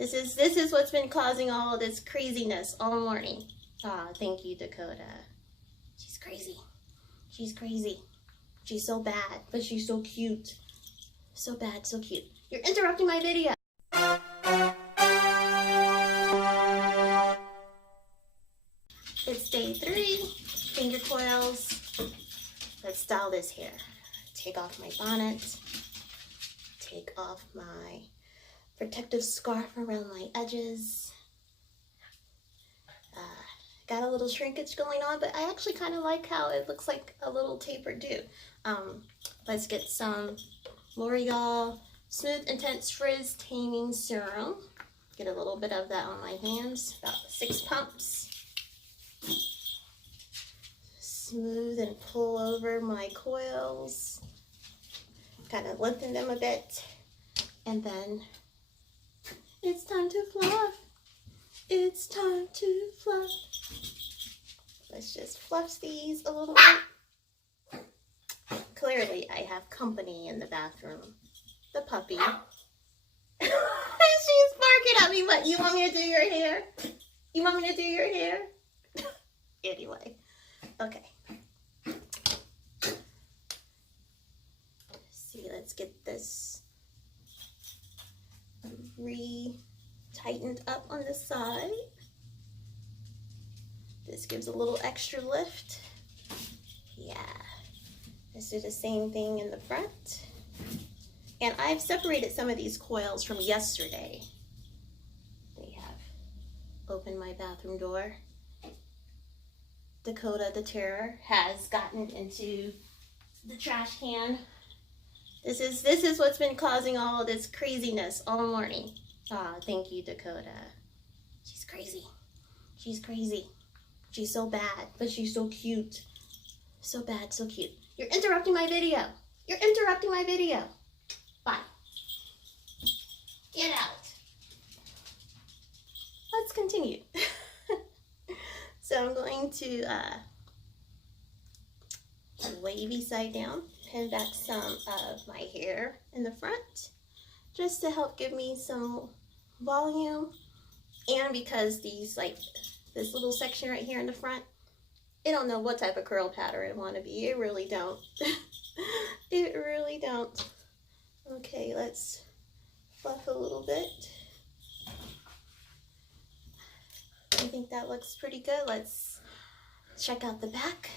This is what's been causing all this craziness all morning. Ah, thank you, Dakota. She's crazy. She's crazy. She's so bad, but she's so cute. So bad, so cute. You're interrupting my video. It's day 3, Fingercoils. Let's style this hair. Take off my bonnet. Take off my protective scarf around my edges. Got a little shrinkage going on, but I actually kind of like how it looks like a little tapered do. Let's get some L'Oreal Smooth Intense Frizz Taming Serum. Get a little bit of that on my hands, about 6 pumps. Smooth and pull over my coils. Kind of lengthen them a bit. And then it's time to fluff. It's time to fluff. Let's just fluff these a little bit. Clearly, I have company in the bathroom. The puppy. She's barking at me. What, you want me to do your hair? You want me to do your hair? Anyway, okay. See, let's get this re-tightened up on the side. This gives a little extra lift. Yeah. Let's do the same thing in the front. And I've separated some of these coils from yesterday. They have opened my bathroom door. Dakota the Terror has gotten into the trash can. This is what's been causing all this craziness all morning. Ah, thank you, Dakota. She's crazy. She's crazy. She's so bad, but she's so cute. So bad, so cute. You're interrupting my video. You're interrupting my video. Bye. Get out. Let's continue. So I'm going to wavy side down, pin back some of my hair in the front, just to help give me some volume. And because these, like, this little section right here in the front, I don't know what type of curl pattern I want to be. It really don't. It really don't. Okay, let's fluff a little bit. I think that looks pretty good. Let's check out the back.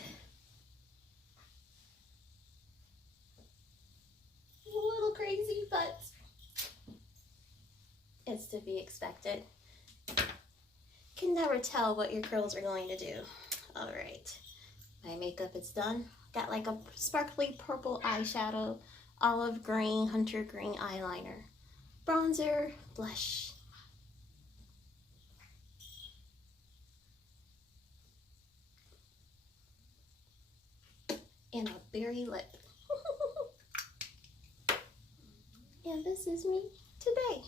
A little crazy, but it's to be expected. Can never tell what your curls are going to do. All right, my makeup is done. Got like a sparkly purple eyeshadow, olive green, hunter green eyeliner, bronzer, blush. And a berry lip. And this is me today.